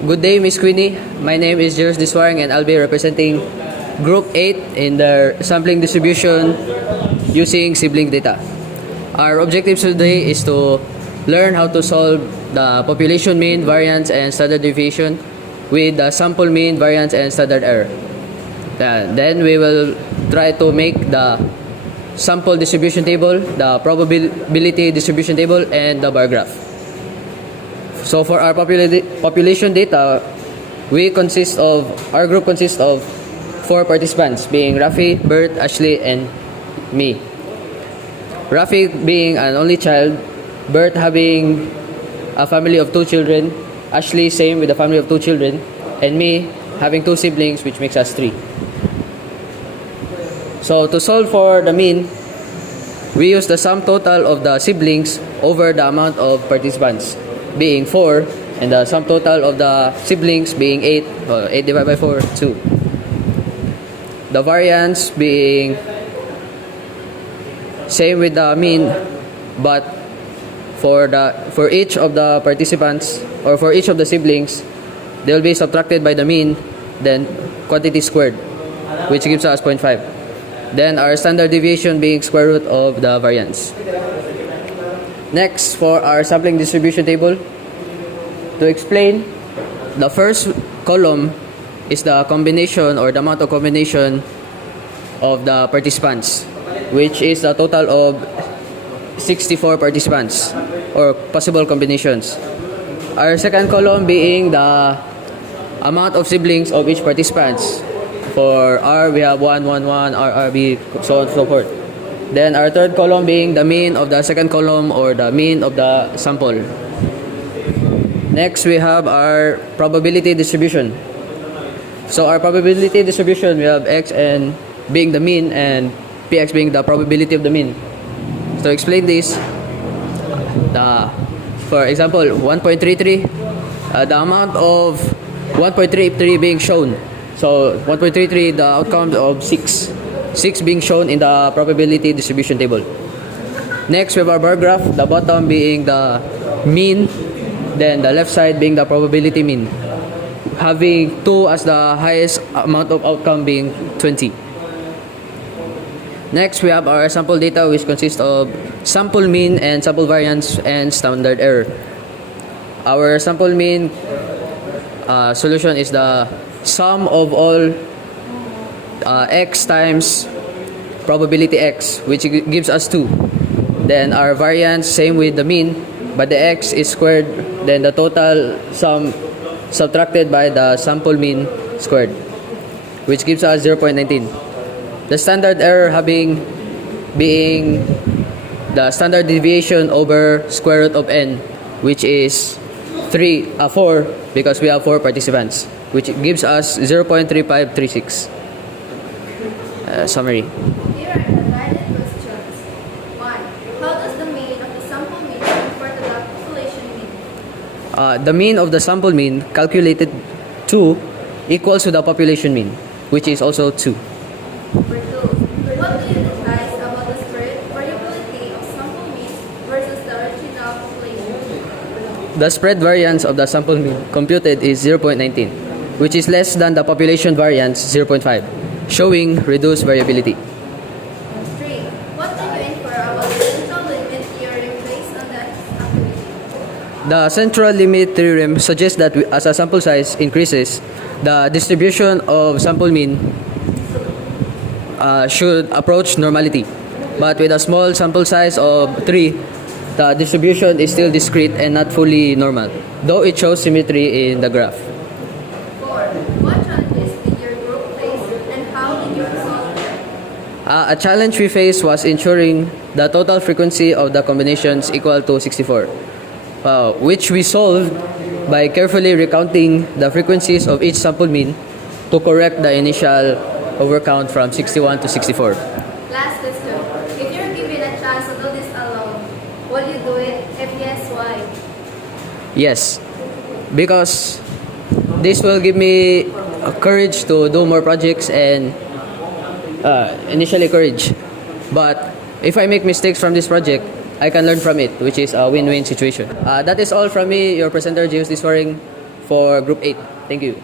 Good day, Miss Queenie. My name is Jerus Diswaring and I'll be representing Group 8 in their sampling distribution using sibling data. Our objectives today is to learn how to solve the population mean, variance, and standard deviation with the sample mean, variance, and standard error. Then we will try to make the sample distribution table, the probability distribution table, and the bar graph. So for our population data, our group consists of 4 participants, being Rafi, Bert, Ashley, and me. Rafi being an only child, Bert having a family of 2 children, Ashley same with a family of 2 children, and me having 2 siblings, which makes us 3. So to solve for the mean, we use the sum total of the siblings over the amount of participants, being 4, and the sum total of the siblings being 8. 8 divided by 4, 2. The variance being same with the mean, but for each of the participants, or for each of the siblings, they will be subtracted by the mean, then quantity squared, which gives us 0.5. Then our standard deviation being square root of the variance. Next, for our sampling distribution table, to explain, the first column is the combination or the amount of combination of the participants, which is a total of 64 participants or possible combinations. Our second column being the amount of siblings of each participants. For R, we have 1, 1, 1, R, B, so on and so forth. Then our third column being the mean of the second column or the mean of the sample. Next, we have our probability distribution. So our probability distribution, we have X and being the mean and Px being the probability of the mean. So to explain this, for example, 1.33, the amount of 1.33 being shown. So 1.33, the outcome of 6. 6 being shown in the probability distribution table. Next, we have our bar graph, the bottom being the mean, then the left side being the probability mean, having 2 as the highest amount of outcome being 20. Next, we have our sample data, which consists of sample mean and sample variance and standard error. Our sample mean solution is the sum of all x times probability x, which gives us 2. Then our variance, same with the mean, but the x is squared, then the total sum subtracted by the sample mean squared, which gives us 0.19. The standard error being the standard deviation over square root of n, which is 4, because we have 4 participants, which gives us 0.3536. Summary. Here are the guided questions. 1. How does the mean of the sample mean compare to the population mean? The mean of the sample mean calculated 2 equals to the population mean, which is also 2. Number 2. What do you advise about the spread variability of sample means versus the original population? The spread variance of the sample mean computed is 0.19, which is less than the population variance 0.5, showing reduced variability. 3. What do you infer about the central limit theorem based on the activity? The central limit theorem suggests that as a sample size increases, the distribution of sample mean should approach normality. But with a small sample size of 3, the distribution is still discrete and not fully normal, though it shows symmetry in the graph. 4. What challenges did your group face and how did you resolve them? A challenge we faced was ensuring the total frequency of the combinations equal to 64, which we solved by carefully recounting the frequencies of each sample mean to correct the initial overcount from 61 to 64. Last question. If you're given a chance to do this alone, will you do it? If yes, why? Yes, because this will give me courage to do more projects and initially courage. But if I make mistakes from this project, I can learn from it, which is a win-win situation. That is all from me, your presenter, James Diswaring, for Group 8. Thank you.